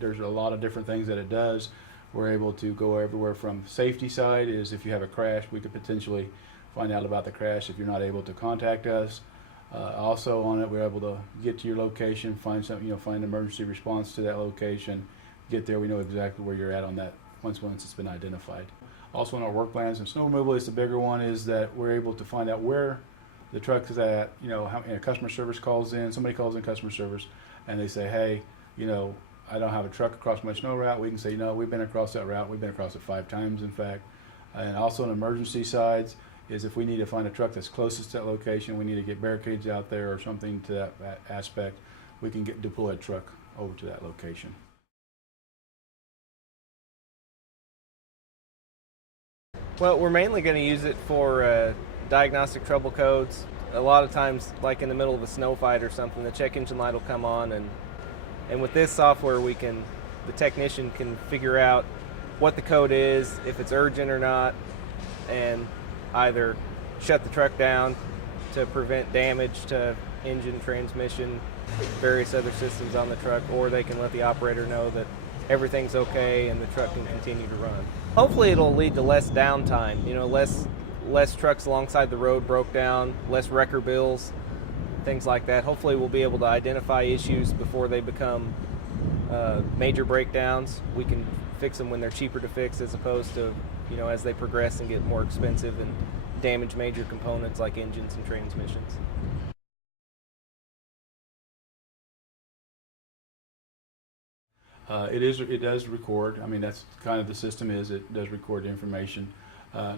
there's a lot of different things that it does. We're able to go everywhere from safety side is if you have a crash, we could potentially find out about the crash if you're not able to contact us. Also on it, we're able to get to your location, find find emergency response to that location, get there. We know exactly where you're at on that once it's been identified. Also on our work plans and snow removal is the bigger one is that we're able to find out where the truck is at. How customer service calls in, somebody calls in customer service, and they say, hey, I don't have a truck across my snow route. We can say, we've been across that route. We've been across it 5 times, in fact. And also on emergency sides is if we need to find a truck that's closest to that location, we need to get barricades out there or something to that aspect, we can deploy a truck over to that location. Well, we're mainly going to use it for diagnostic trouble codes. A lot of times, like in the middle of a snow fight or something, the check engine light will come on, and with this software, the technician can figure out what the code is, if it's urgent or not, and either shut the truck down to prevent damage to engine, transmission, various other systems on the truck, or they can let the operator know that everything's okay and the truck can continue to run. Hopefully it'll lead to less downtime, less trucks alongside the road broke down, less wrecker bills, things like that. Hopefully we'll be able to identify issues before they become major breakdowns. We can fix them when they're cheaper to fix as opposed to, as they progress and get more expensive and damage major components like engines and transmissions. It does record. I mean, that's kind of the system is it does record information.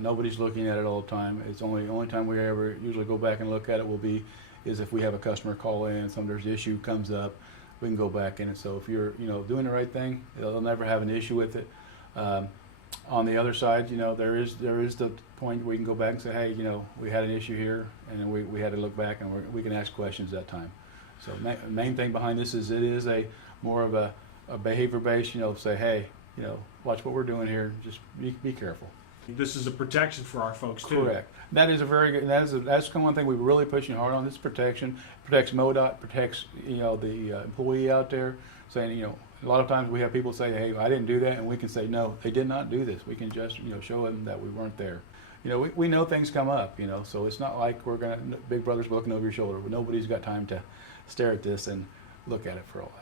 Nobody's looking at it all the time. It's only time we ever usually go back and look at it is if we have a customer call in, there's an issue comes up, we can go back in. And so if you're doing the right thing, they'll never have an issue with it. On the other side, there is the point where we can go back and say, hey, we had an issue here, and we had to look back and we can ask questions that time. So main thing behind this is it is more of a behavior based, say, hey, watch what we're doing here, just be careful. This is a protection for our folks too. Correct. That is a very good. That's one thing we're really pushing hard on. This protection protects MoDOT, protects the employee out there. Saying a lot of times we have people say, hey, I didn't do that, and we can say no, they did not do this. We can just show them that we weren't there. We know things come up. So it's not like we're Big Brother's looking over your shoulder. Nobody's got time to stare at this and look at it for all that.